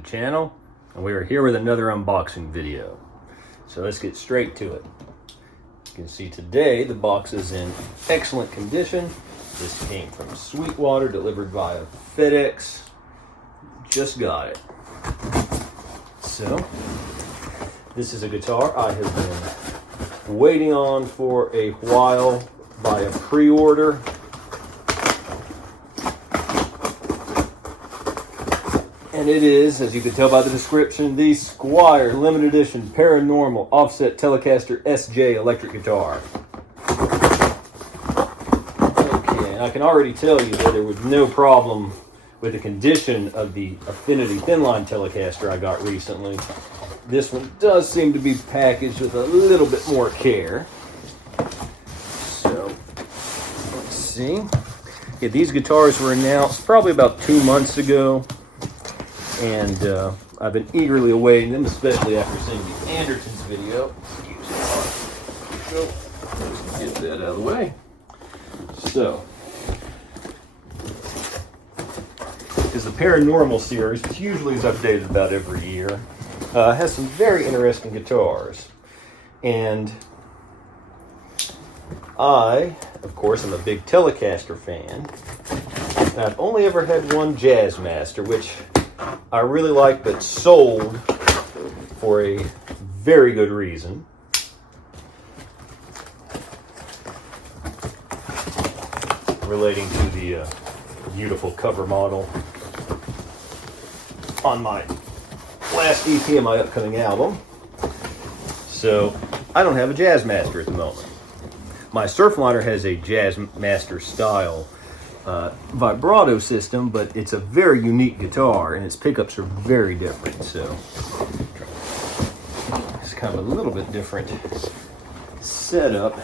the channel, and we are here with another unboxing video. So let's get straight to it. You can see today the box is in excellent condition. This came from Sweetwater, delivered via FedEx. Just got it. So this is a guitar I have been waiting on for a while by a pre-order. And it is, as you can tell by the description, the Squier limited edition Paranormal offset Telecaster SJ electric guitar. Okay, and I can already tell you that there was no problem with the condition of the Affinity Thinline Telecaster I got recently. This one does seem to be packaged with a little bit more care. So, let's see. Yeah, these guitars were announced probably about 2 months ago. And I've been eagerly awaiting them, especially after seeing the Anderton's video. Excuse me. Let's get that out of the way. So, because the Paranormal series, which usually is updated about every year, has some very interesting guitars. And I, of course, am a big Telecaster fan. And I've only ever had one Jazzmaster, which I really like, but sold for a very good reason. Relating to the beautiful cover model on my last EP of my upcoming album. So I don't have a Jazzmaster at the moment. My Surfliner has a Jazzmaster style vibrato system, but it's a very unique guitar and its pickups are very different. So it's kind of a little bit different setup.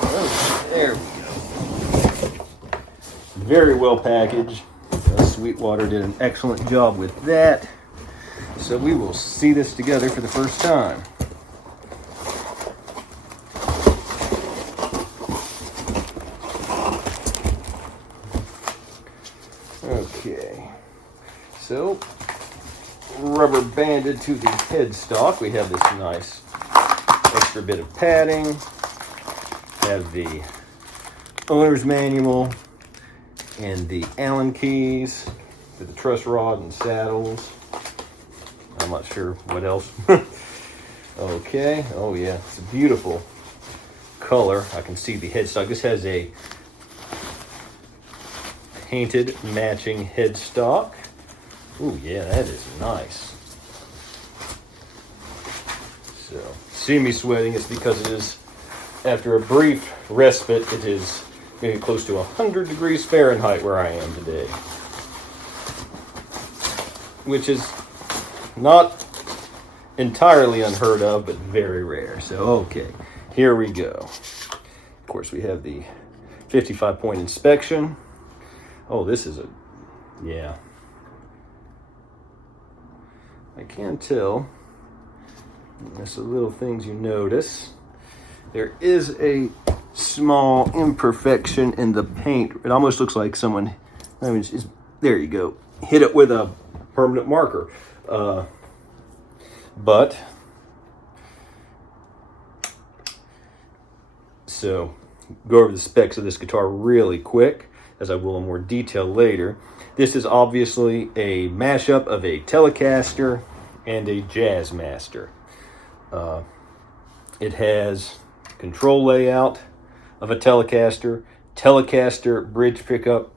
Oh, there we go. Very well packaged. Sweetwater did an excellent job with that. So we will see this together for the first time. Okay, so rubber banded to the headstock, we have this nice extra bit of padding, have the owner's manual, and the Allen keys for the truss rod and saddles. I'm not sure what else. Okay, oh yeah, it's a beautiful color. I can see the headstock. This has a painted matching headstock. Ooh, yeah, that is nice. So, see me sweating, it's because it is, after a brief respite, it is maybe close to 100 degrees Fahrenheit where I am today. Which is not entirely unheard of, but very rare. So, okay, here we go. Of course, we have the 55-point inspection. Oh, this is yeah. I can tell. There's the little things you notice. There is a small imperfection in the paint. It almost looks like someone, I mean, there you go, hit it with a permanent marker. But, so, go over the specs of this guitar really quick, as I will in more detail later. This is obviously a mashup of a Telecaster and a Jazzmaster. It has control layout of a Telecaster, Telecaster bridge pickup,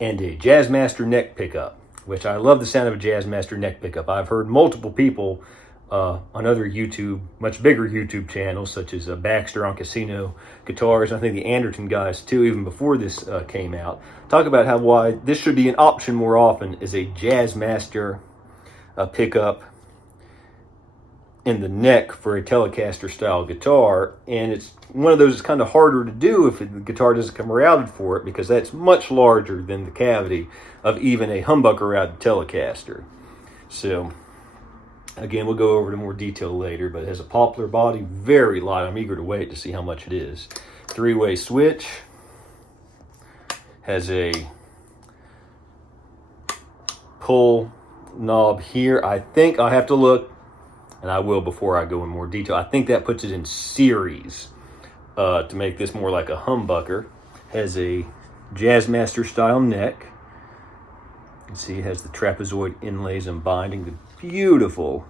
and a Jazzmaster neck pickup, which I love the sound of a Jazzmaster neck pickup. I've heard multiple people on other YouTube, much bigger YouTube channels, such as Baxter on Casino Guitars, I think the Anderton guys too, even before this came out, talk about how why this should be an option more often is a Jazzmaster pickup in the neck for a Telecaster style guitar. And it's one of those that's kind of harder to do if the guitar doesn't come routed for it, because that's much larger than the cavity of even a humbucker routed Telecaster. So again, we'll go over to more detail later, but it has a poplar body, very light. I'm eager to wait to see how much it is. 3-way switch, has a pull knob here. I think I have to look, and I will before I go in more detail. I think that puts it in series to make this more like a humbucker. Has a Jazzmaster style neck. You can see it has the trapezoid inlays and binding, the beautiful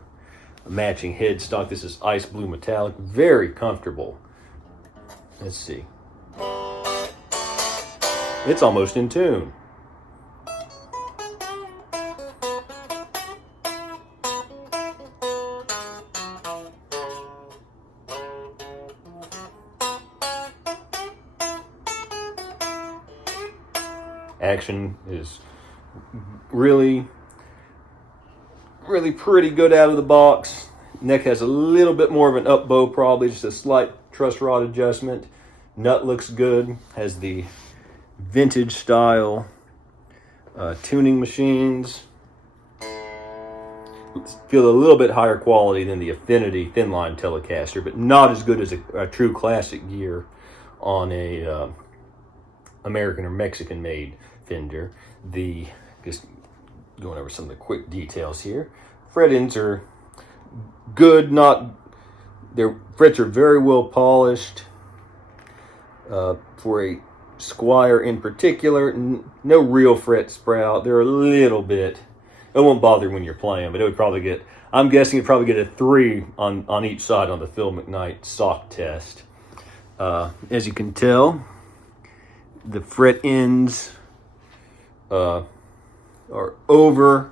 matching headstock. This is ice blue metallic, very comfortable. Let's see. It's almost in tune. Action is really pretty good out of the box. Neck has a little bit more of an up bow, probably just a slight truss rod adjustment. Nut looks good. Has the vintage style tuning machines. Feel a little bit higher quality than the Affinity thin line Telecaster, but not as good as a true classic gear on a American or Mexican made Fender. Just going over some of the quick details here. Fret ends are good, their frets are very well polished. For a Squier in particular, no real fret sprout. They're a little bit, it won't bother when you're playing, but it would probably get, I'm guessing it'd probably get a 3 on each side on the Phil McKnight sock test. As you can tell, the fret ends are over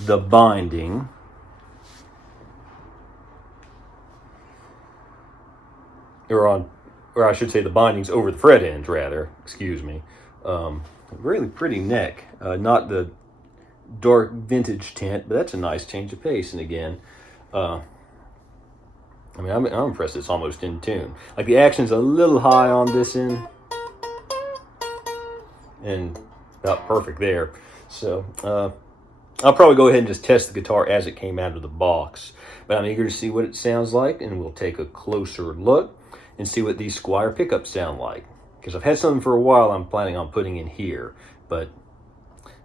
the binding. Or I should say the bindings over the fret ends, rather. Excuse me. Really pretty neck. Not the dark vintage tint, but that's a nice change of pace. And again, I mean, I'm impressed it's almost in tune. Like the action's a little high on this end, and about perfect there. So I'll probably go ahead and just test the guitar as it came out of the box. But I'm eager to see what it sounds like, and we'll take a closer look and see what these Squier pickups sound like. Because I've had something for a while I'm planning on putting in here, but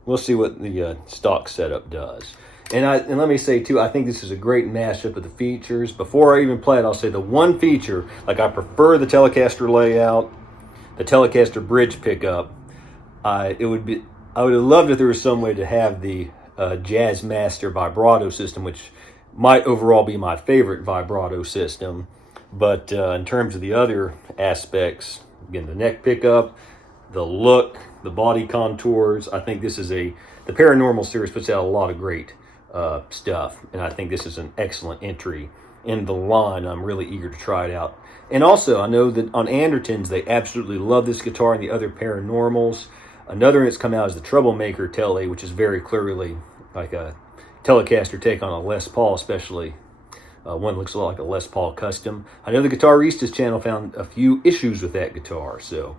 we'll see what the stock setup does. And let me say too, I think this is a great mashup of the features. Before I even play it, I'll say the one feature, like I prefer the Telecaster layout, the Telecaster bridge pickup. I would have loved if there was some way to have the Jazzmaster vibrato system, which might overall be my favorite vibrato system. But in terms of the other aspects, again, the neck pickup, the look, the body contours, I think this is the Paranormal series puts out a lot of great stuff. And I think this is an excellent entry in the line. I'm really eager to try it out. And also, I know that on Andertons, they absolutely love this guitar and the other Paranormals. Another one that's come out is the Troublemaker Tele, which is very clearly like a Telecaster take on a Les Paul, especially. One looks a lot like a Les Paul Custom. I know the Guitarista's channel found a few issues with that guitar, so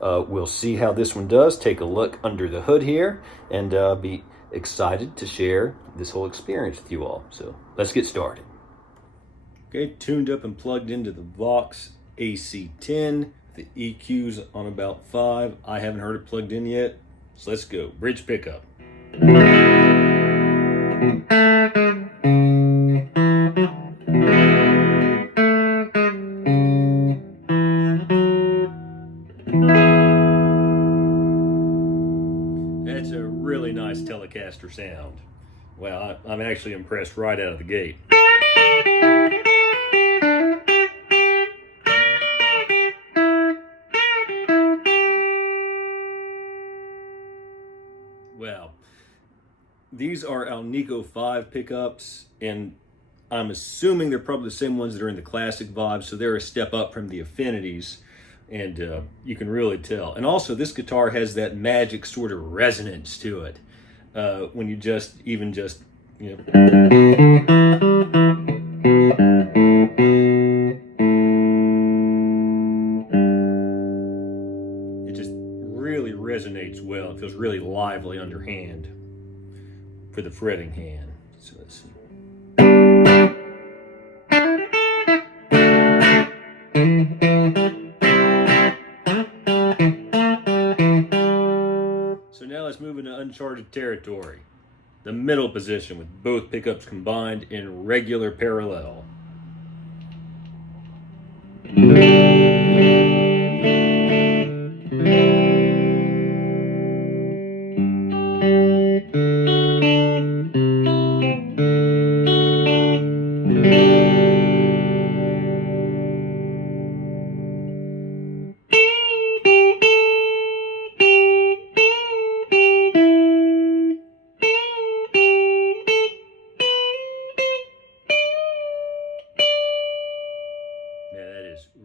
we'll see how this one does. Take a look under the hood here, and be excited to share this whole experience with you all. So let's get started. Okay, tuned up and plugged into the Vox AC10. The EQ's on about 5. I haven't heard it plugged in yet, so let's go. Bridge pickup. That's a really nice Telecaster sound. Wow, I'm actually impressed right out of the gate. Well, these are Alnico 5 pickups, and I'm assuming they're probably the same ones that are in the classic vibe, so they're a step up from the Affinities, and you can really tell. And also, this guitar has that magic sort of resonance to it when you you know. It just really resonates well. It feels really lively underhand for the fretting hand. So let's see. So now let's move into uncharted territory. the middle position with both pickups combined in regular parallel.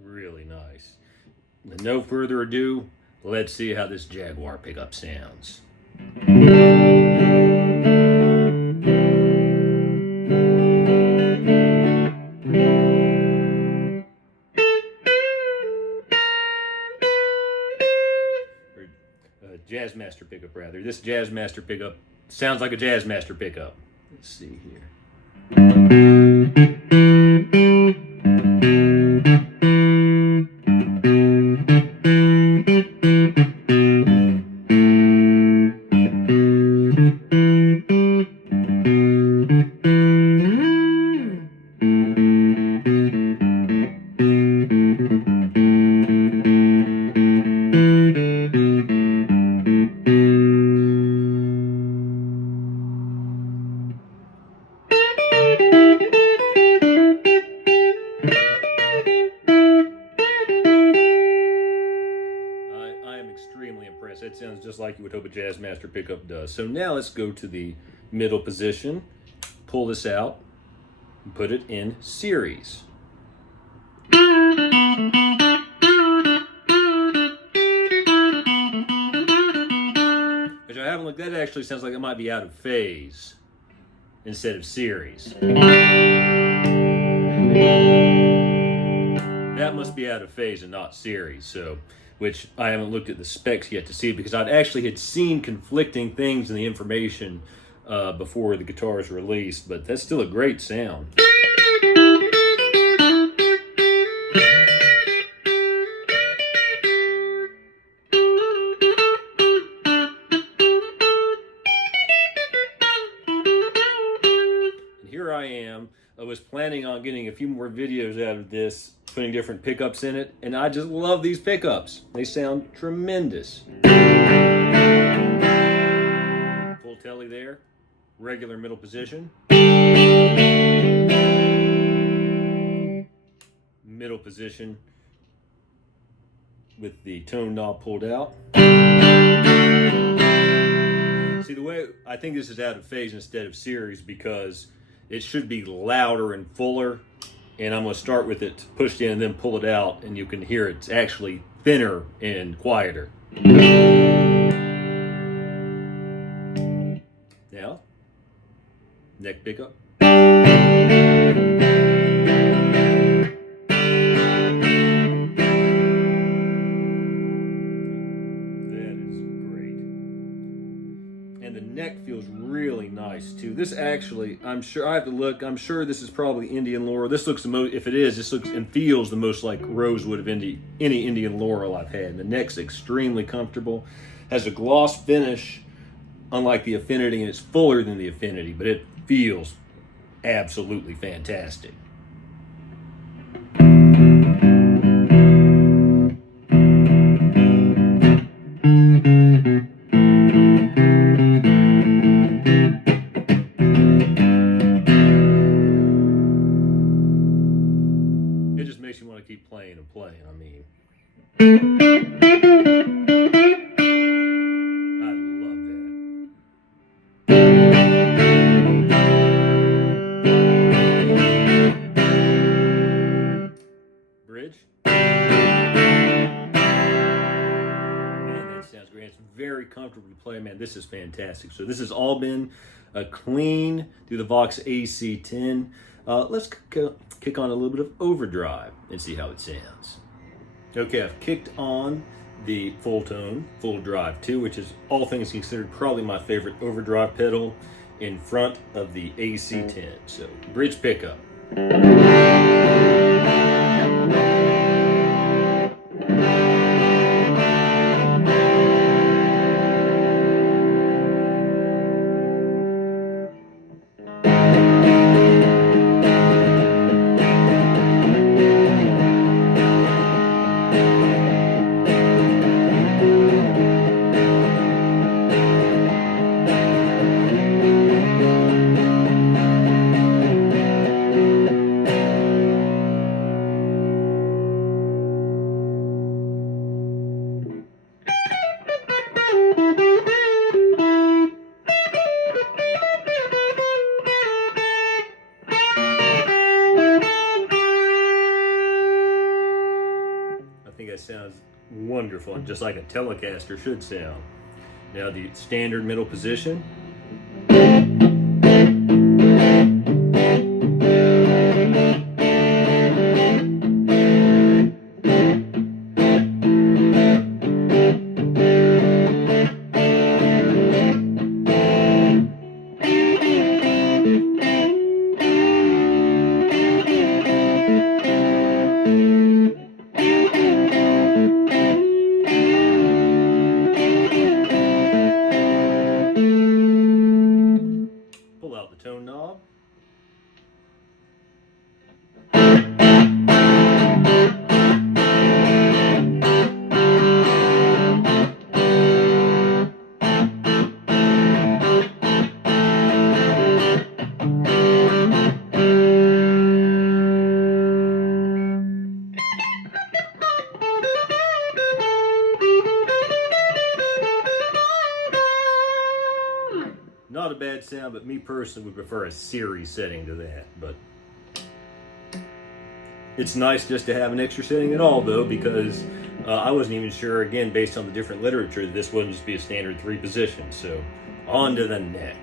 Really nice. With no further ado, let's see how this Jaguar pickup sounds. Jazzmaster pickup, rather. This Jazzmaster pickup sounds like a Jazzmaster pickup. Let's see here. That sounds just like you would hope a Jazzmaster pickup does. So now let's go to the middle position, pull this out, and put it in series. Which I haven't looked at. That actually sounds like it might be out of phase instead of series. That must be out of phase and not series, so which I haven't looked at the specs yet to see, because I'd actually had seen conflicting things in the information before the guitar is released, but that's still a great sound. And here I am. I was planning on getting a few more videos out of this, putting different pickups in it, and I just love these pickups. They sound tremendous. Full telly there, regular middle position. Middle position with the tone knob pulled out. See, the way I think this is out of phase instead of series because it should be louder and fuller. And I'm going to start with it pushed in and then pull it out, and you can hear it's actually thinner and quieter. Now, neck pickup. Neck feels really nice too. This actually, I'm sure I have to look. I'm sure this is probably Indian laurel. This looks the most. If it is, this looks and feels the most like rosewood of any Indian laurel I've had. And the neck's extremely comfortable. Has a gloss finish, unlike the Affinity, and it's fuller than the Affinity, but it feels absolutely fantastic. You want to keep playing and playing. I mean, I love that. Bridge. Man, that sounds great. It's very comfortable to play. Man, this is fantastic. So this has all been clean through the Vox AC10. Let's kick on a little bit of Overdrive and see how it sounds. Okay, I've kicked on the Fulltone, Full Drive 2, which is, all things considered, probably my favorite overdrive pedal in front of the AC10. So, bridge pickup. sounds wonderful, and just like a Telecaster should sound. Now the standard middle position. Pull out the tone knob. Not a bad sound, but me personally would prefer a series setting to that. But it's nice just to have an extra setting at all, though, because I wasn't even sure, again, based on the different literature, that this wouldn't just be a standard 3 position. So on to the neck.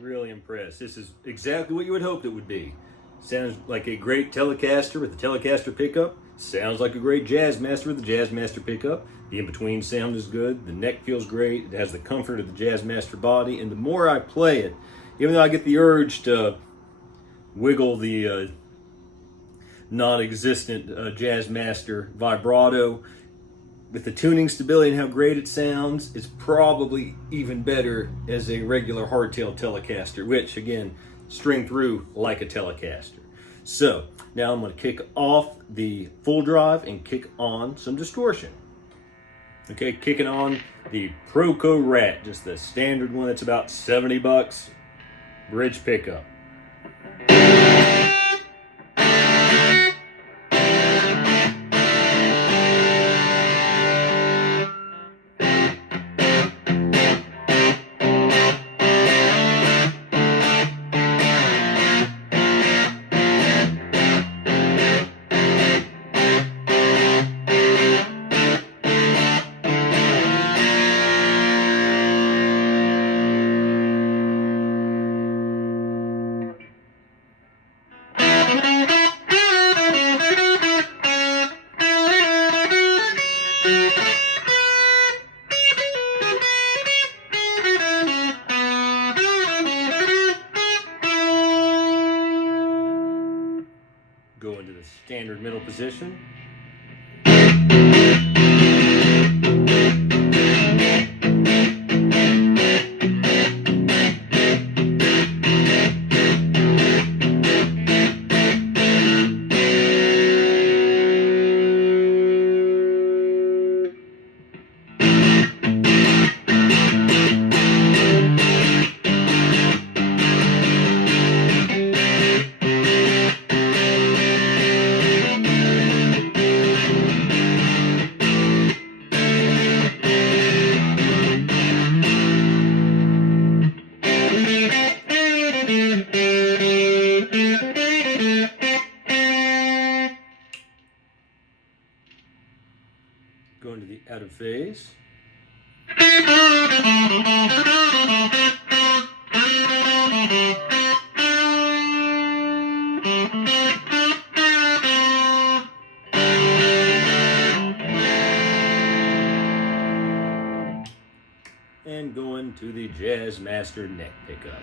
Really impressed. This is exactly what you would hope it would be. Sounds like a great Telecaster with the Telecaster pickup. Sounds like a great Jazzmaster with the Jazzmaster pickup. The in-between sound is good. The neck feels great. It has the comfort of the Jazzmaster body. And the more I play it, even though I get the urge to wiggle the non-existent Jazzmaster vibrato, with the tuning stability and how great it sounds, it's probably even better as a regular hardtail Telecaster, which, again, string through like a Telecaster. So, now I'm going to kick off the full drive and kick on some distortion. Okay, kicking on the ProCo Rat, just the standard one that's about $70, bridge pickup. Go into the standard middle position. Go into the out of phase. and going to the Jazzmaster neck pickup.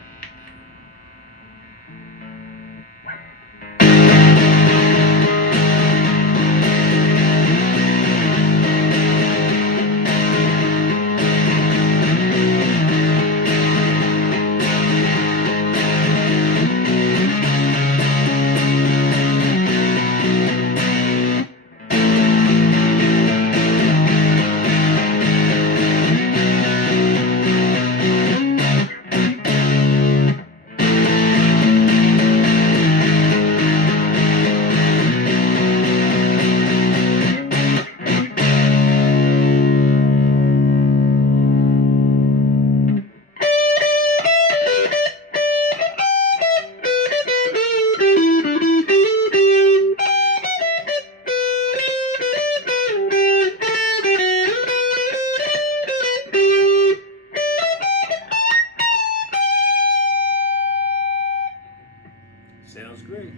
Sounds great.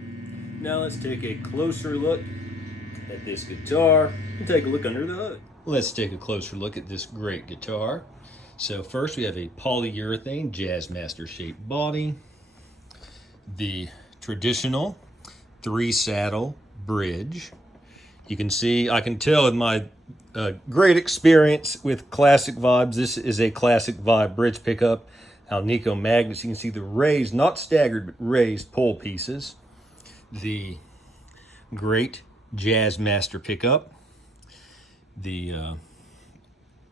Now let's take a closer look at this guitar and take a look under the hood. Let's take a closer look at this great guitar. So first we have a polyurethane Jazzmaster shaped body, the traditional 3-saddle bridge. You can see, I can tell in my great experience with Classic Vibes, this is a Classic Vibe bridge pickup. Alnico magnets, you can see the raised, not staggered, but raised pole pieces. The great Jazzmaster pickup. The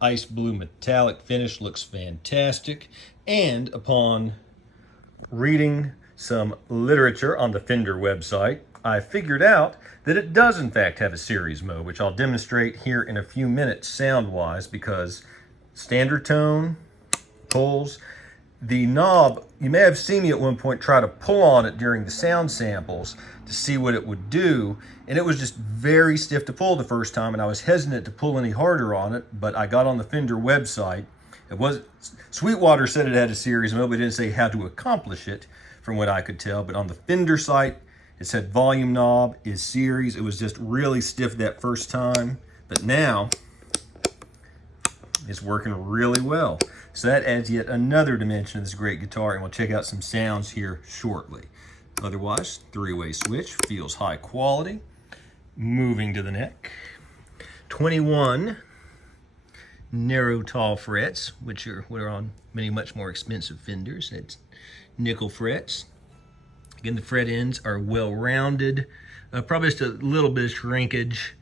ice blue metallic finish looks fantastic. And upon reading some literature on the Fender website, I figured out that it does in fact have a series mode, which I'll demonstrate here in a few minutes sound-wise, because standard tone, pulls, the knob, you may have seen me at one point try to pull on it during the sound samples to see what it would do, and it was just very stiff to pull the first time, and I was hesitant to pull any harder on it, but I got on the Fender website. It was Sweetwater said it had a series mode, but it didn't say how to accomplish it from what I could tell, but on the Fender site it said volume knob is series. It was just really stiff that first time, but now it's working really well. So that adds yet another dimension of this great guitar, and we'll check out some sounds here shortly. Otherwise, 3-way switch, feels high quality. Moving to the neck. 21 narrow tall frets, which are on many much more expensive Fenders. It's nickel frets. Again, the fret ends are well rounded. Probably just a little bit of shrinkage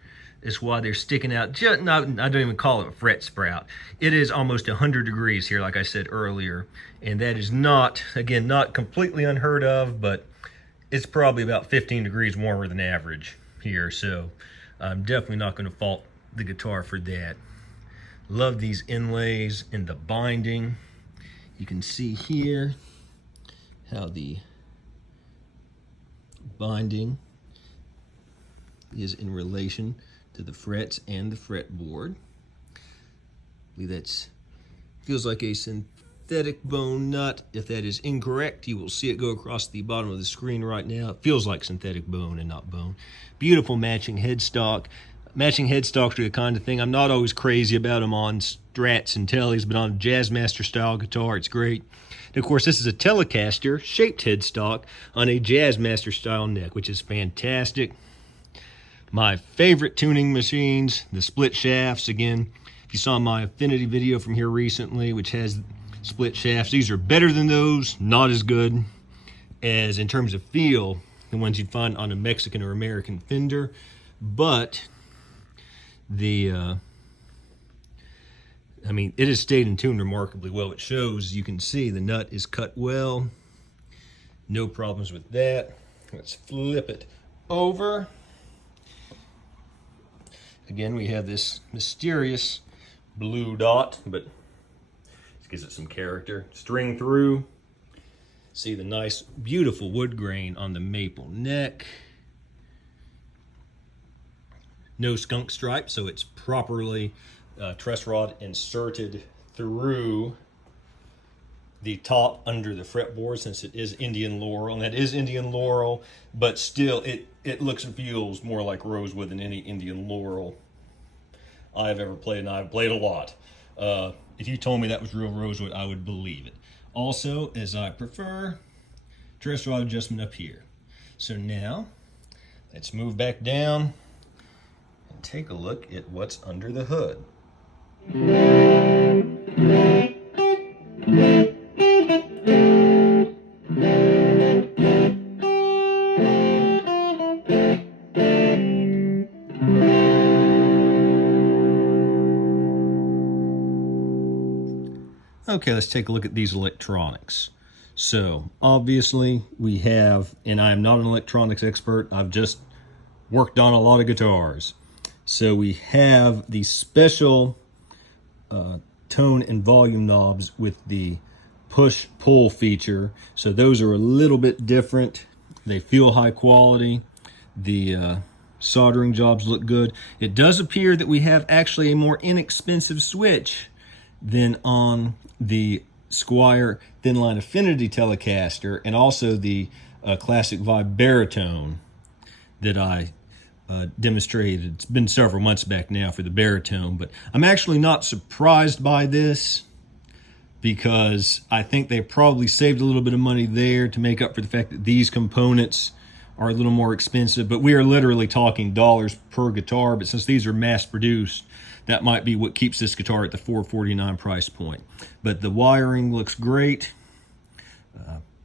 is why they're sticking out. I don't even call it a fret sprout. It is almost 100 degrees here, like I said earlier, and that is not, again, not completely unheard of, but it's probably about 15 degrees warmer than average here, so I'm definitely not going to fault the guitar for that. Love these inlays and the binding. You can see here how the binding is in relation to the frets and the fretboard. I believe that's feels like a synthetic bone nut. If that is incorrect, you will see it go across the bottom of the screen right now. It feels like synthetic bone and not bone. Beautiful matching headstock. Matching headstocks are the kind of thing I'm not always crazy about them on Strats and Tellies, but on a Jazzmaster style guitar, it's great. And of course, this is a Telecaster shaped headstock on a Jazzmaster style neck, which is fantastic. My favorite tuning machines, the split shafts. Again, if you saw my Affinity video from here recently, which has split shafts, these are better than those, not as good as in terms of feel, the ones you'd find on a Mexican or American Fender, but the I mean, it has stayed in tune remarkably well. It shows, you can see the nut is cut well, no problems with that. Let's flip it over. Again, we have this mysterious blue dot, but this gives it some character. String through. See the nice, beautiful wood grain on the maple neck. No skunk stripe, so it's properly truss rod inserted through the top under the fretboard, since it is Indian laurel, and that is Indian laurel, but still it looks and feels more like rosewood than any Indian laurel I've ever played, and I've played a lot. If you told me that was real rosewood, I would believe it. Also, as I prefer, dress rod adjustment up here. So now, let's move back down and take a look at what's under the hood. Okay, let's take a look at these electronics. So obviously we have, and I am not an electronics expert, I've just worked on a lot of guitars. So we have the special tone and volume knobs with the push-pull feature. So those are a little bit different. They feel high quality. The soldering jobs look good. It does appear that we have actually a more inexpensive switch than on the Squier Thin Line Affinity Telecaster, and also the Classic Vibe Baritone that I demonstrated. It's been several months back now for the baritone, but I'm actually not surprised by this because I think they probably saved a little bit of money there to make up for the fact that these components are a little more expensive, but we are literally talking dollars per guitar. But since these are mass produced, that might be what keeps this guitar at the $449 price point. But the wiring looks great.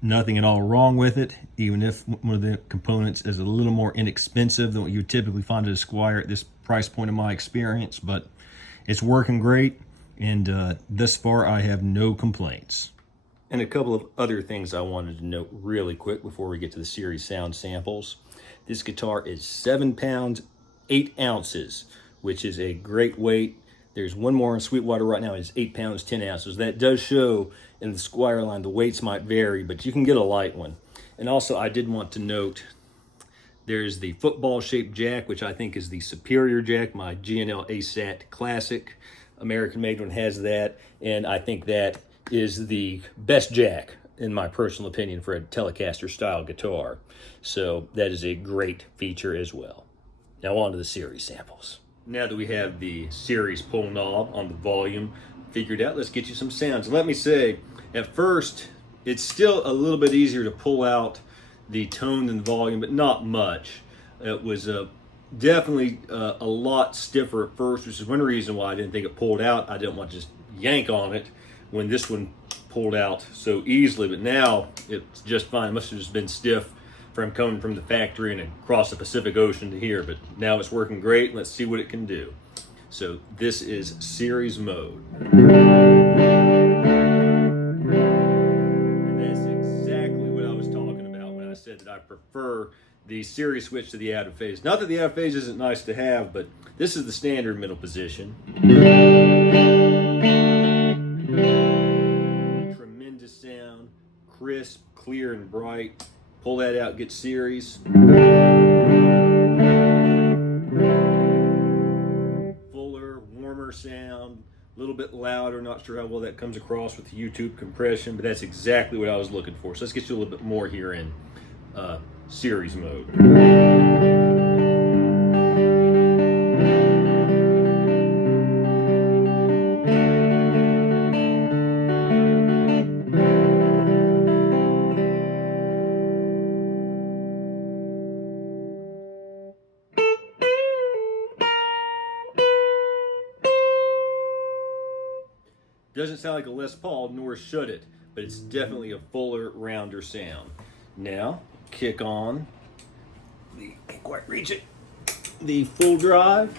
Nothing at all wrong with it, even if one of the components is a little more inexpensive than what you would typically find at a Squier at this price point in my experience. But it's working great, and thus far I have no complaints. And a couple of other things I wanted to note really quick before we get to the Series Sound samples. This guitar is 7 pounds, 8 ounces, which is a great weight. There's one more in Sweetwater right now. It's 8 pounds, 10 ounces. That does show in the Squier line. The weights might vary, but you can get a light one. And also, I did want to note, there's the football-shaped jack, which I think is the superior jack. My G&L ASAT Classic American-made one has that, and I think that is the best jack, in my personal opinion, for a Telecaster-style guitar. So that is a great feature as well. Now on to the series samples. Now that we have the series pull knob on the volume figured out, let's get you some sounds. And let me say, at first, it's still a little bit easier to pull out the tone than the volume, but not much. It was definitely a lot stiffer at first, which is one reason why I didn't think it pulled out. I didn't want to just yank on it when this one pulled out so easily, but now it's just fine. It must have just been stiff from coming from the factory and across the Pacific Ocean to here, but now it's working great. Let's see what it can do. So this is series mode. And that's exactly what I was talking about when I said that I prefer the series switch to the out of phase. Not that the out of phase isn't nice to have, but this is the standard middle position. Tremendous sound, crisp, clear, and bright. Pull that out, get series. Fuller, warmer sound, a little bit louder. Not sure how well that comes across with the YouTube compression, but that's exactly what I was looking for. So let's get you a little bit more here in series mode. Doesn't sound like a Les Paul, nor should it, but it's definitely a fuller, rounder sound. Now, kick on can't quite reach it, the full drive.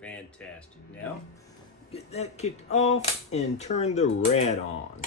Fantastic. Now, get that kicked off and turn the Rat on.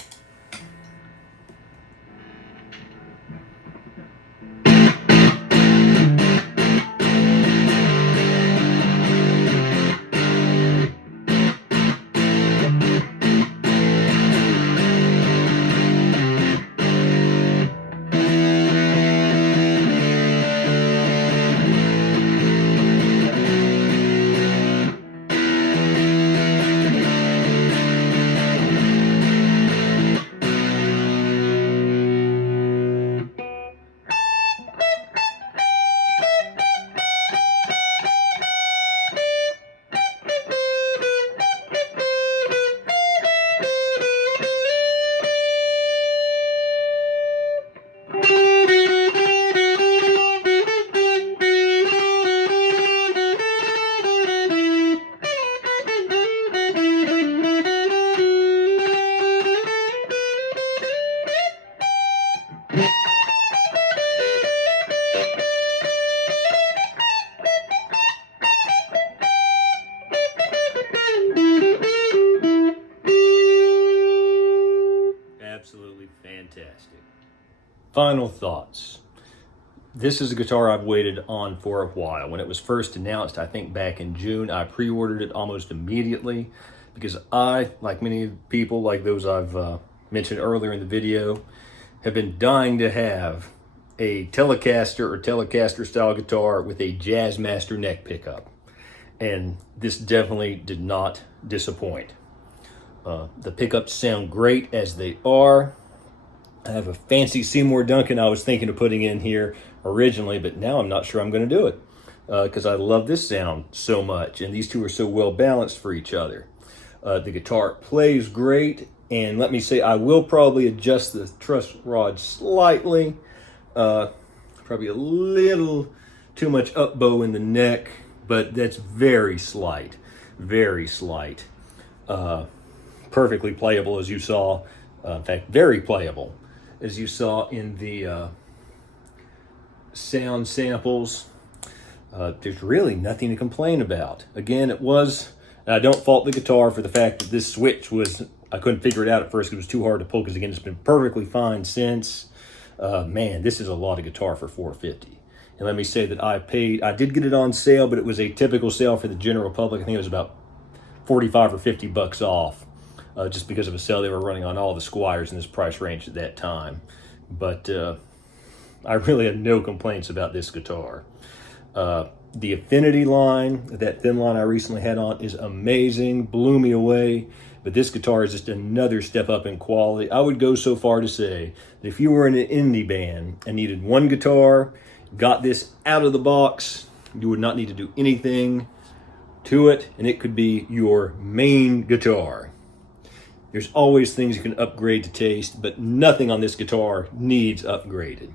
Final thoughts. This is a guitar I've waited on for a while. When it was first announced, I think back in June, I pre-ordered it almost immediately because I, like many people, like those I've mentioned earlier in the video, have been dying to have a Telecaster or Telecaster style guitar with a Jazzmaster neck pickup. And this definitely did not disappoint. The pickups sound great as they are. I have a fancy Seymour Duncan I was thinking of putting in here originally, but now I'm not sure I'm going to do it because I love this sound so much, and these two are so well balanced for each other. The guitar plays great, and let me say I will probably adjust the truss rod slightly. Probably a little too much up bow in the neck, but that's very slight, very slight. Perfectly playable, as you saw. In fact, very playable, as you saw in the sound samples. There's really nothing to complain about. Again, it was, and I don't fault the guitar for the fact that this switch was, I couldn't figure it out at first. It was too hard to pull because, again, it's been perfectly fine since. Man, this is a lot of guitar for $450. And let me say that I did get it on sale, but it was a typical sale for the general public. I think it was about 45 or 50 bucks off, just because of a sale they were running on all the Squiers in this price range at that time. But I really have no complaints about this guitar. The Affinity line, that thin line I recently had on, is amazing, blew me away. But this guitar is just another step up in quality. I would go so far to say that if you were in an indie band and needed one guitar, got this out of the box, you would not need to do anything to it, and it could be your main guitar. There's always things you can upgrade to taste, but nothing on this guitar needs upgraded.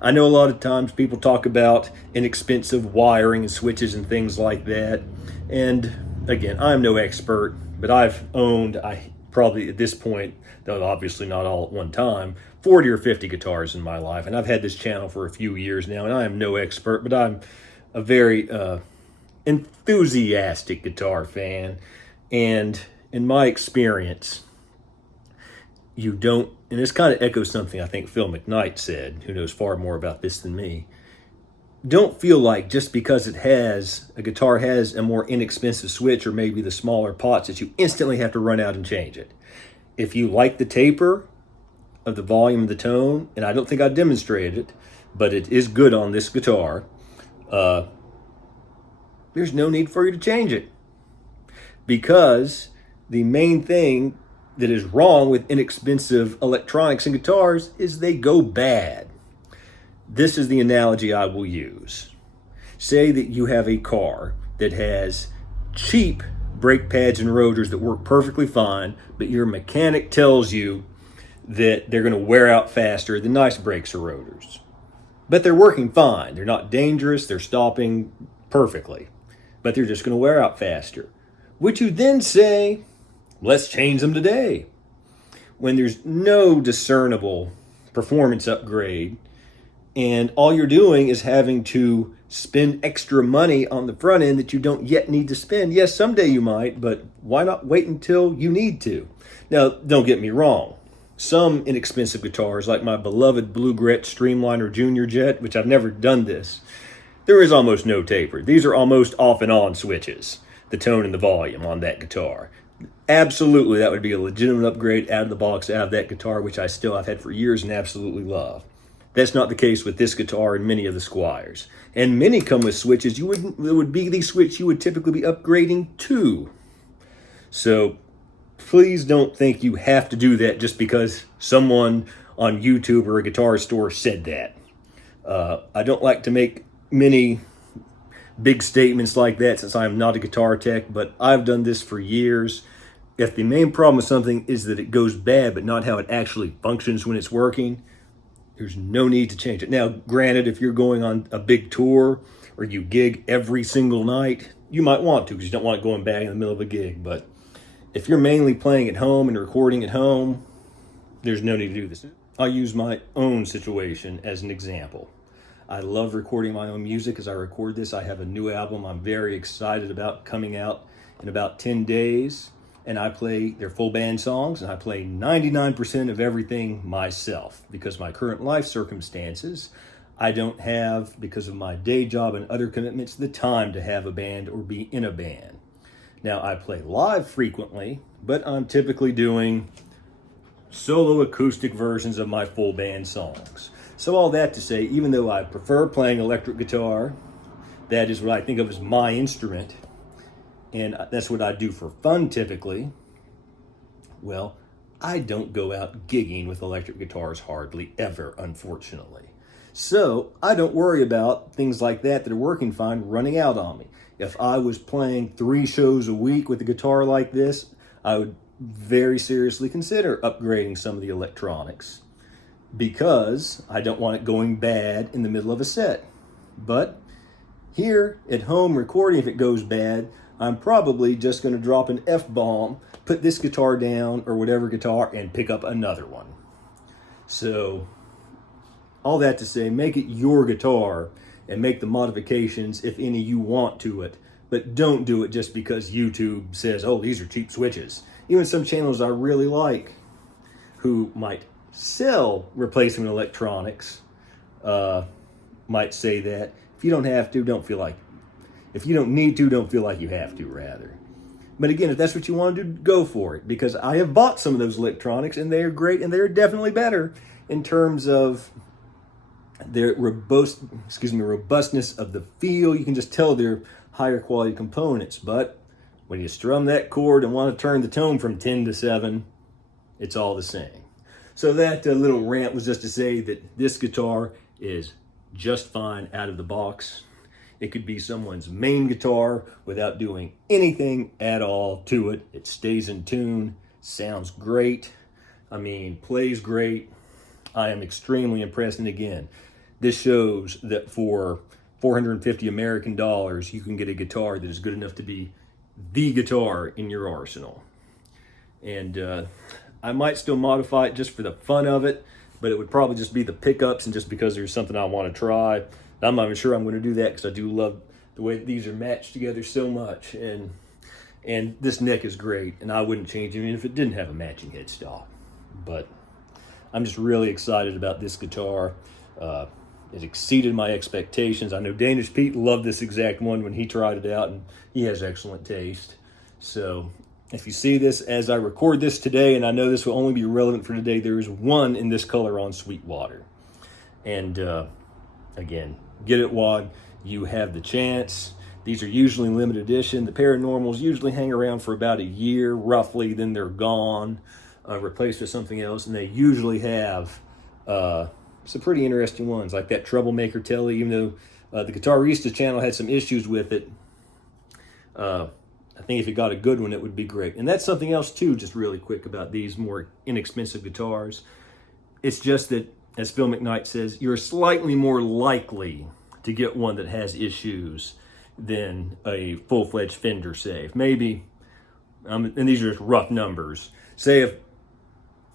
I know a lot of times people talk about inexpensive wiring and switches and things like that. And again, I'm no expert, but I've owned, I probably at this point, though obviously not all at one time, 40 or 50 guitars in my life. And I've had this channel for a few years now, and I am no expert, but I'm a very enthusiastic guitar fan. And in my experience, you don't, and this kind of echoes something I think Phil McKnight said, who knows far more about this than me. Don't feel like just because a guitar has a more inexpensive switch or maybe the smaller pots that you instantly have to run out and change it. If you like the taper of the volume of the tone, and I don't think I demonstrated it, but it is good on this guitar, there's no need for you to change it. Because the main thing that is wrong with inexpensive electronics and guitars is they go bad. This is the analogy I will use. Say that you have a car that has cheap brake pads and rotors that work perfectly fine, but your mechanic tells you that they're going to wear out faster than nice brakes or rotors. But they're working fine. They're not dangerous. They're stopping perfectly. But they're just going to wear out faster. Would you then say, let's change them today? When there's no discernible performance upgrade, and all you're doing is having to spend extra money on the front end that you don't yet need to spend. Yes, someday you might, but why not wait until you need to? Now, don't get me wrong. Some inexpensive guitars, like my beloved Blue Gret Streamliner Junior Jet, which I've never done this, there is almost no taper. These are almost off and on switches, the tone and the volume on that guitar. Absolutely, that would be a legitimate upgrade out of the box out of that guitar, which I've had for years and absolutely love. That's not the case with this guitar and many of the Squiers. And many come with switches it would be the switch you would typically be upgrading to. So please don't think you have to do that just because someone on YouTube or a guitar store said that. I don't like to make many big statements like that since I'm not a guitar tech, but I've done this for years. If the main problem with something is that it goes bad, but not how it actually functions when it's working, there's no need to change it. Now, granted, if you're going on a big tour or you gig every single night, you might want to because you don't want it going bad in the middle of a gig. But if you're mainly playing at home and recording at home, there's no need to do this. I'll use my own situation as an example. I love recording my own music. As I record this, I have a new album I'm very excited about coming out in about 10 days. and I play their full band songs, and I play 99% of everything myself because my current life circumstances, I don't have, because of my day job and other commitments, the time to have a band or be in a band. Now, I play live frequently, but I'm typically doing solo acoustic versions of my full band songs. So all that to say, even though I prefer playing electric guitar, that is what I think of as my instrument, and that's what I do for fun typically, well, I don't go out gigging with electric guitars hardly ever, unfortunately. So I don't worry about things like that are working fine running out on me. If I was playing 3 shows a week with a guitar like this, I would very seriously consider upgrading some of the electronics because I don't want it going bad in the middle of a set. But here at home recording, if it goes bad, I'm probably just going to drop an F-bomb, put this guitar down or whatever guitar, and pick up another one. So all that to say, make it your guitar and make the modifications if any you want to it, but don't do it just because YouTube says, oh, these are cheap switches. Even some channels I really like who might sell replacement electronics might say that. If you don't have to, don't feel like, if you don't need to, don't feel like you have to, rather. But again, if that's what you want to do, go for it, because I have bought some of those electronics and they are great, and they're definitely better in terms of their robustness of the feel. You can just tell they're higher quality components, but when you strum that chord and want to turn the tone from 10 to 7, it's all the same. So that little rant was just to say that this guitar is just fine out of the box. It could be someone's main guitar without doing anything at all to it. It stays in tune, sounds great. I mean, plays great. I am extremely impressed. And again, this shows that for $450 American dollars, you can get a guitar that is good enough to be the guitar in your arsenal. And I might still modify it just for the fun of it, but it would probably just be the pickups and just because there's something I want to try. I'm not even sure I'm going to do that because I do love the way these are matched together so much. And this neck is great, and I wouldn't change it even if it didn't have a matching headstock. But I'm just really excited about this guitar. It exceeded my expectations. I know Danish Pete loved this exact one when he tried it out, and he has excellent taste. So if you see this as I record this today, and I know this will only be relevant for today, there is one in this color on Sweetwater. And again, get it while you have the chance. These are usually limited edition. The Paranormals usually hang around for about a year, roughly, then they're gone, replaced with something else, and they usually have some pretty interesting ones, like that Troublemaker Tele, even though the Guitarista channel had some issues with it. I think if you got a good one, it would be great. And that's something else, too, just really quick about these more inexpensive guitars. It's just that, as Phil McKnight says, you're slightly more likely to get one that has issues than a full-fledged Fender, say. If maybe, and these are just rough numbers, say if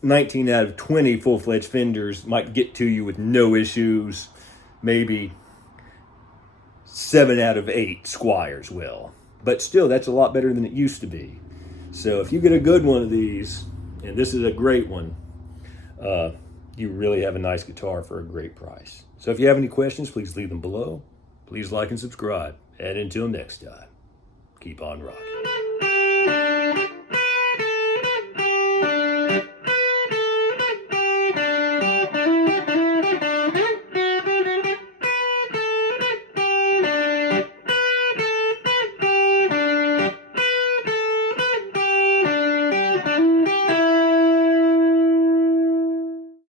19 out of 20 full-fledged Fenders might get to you with no issues, maybe 7 out of 8 Squiers will. But still, that's a lot better than it used to be. So if you get a good one of these, and this is a great one, you really have a nice guitar for a great price. So if you have any questions, please leave them below. Please like and subscribe. And until next time, keep on rocking.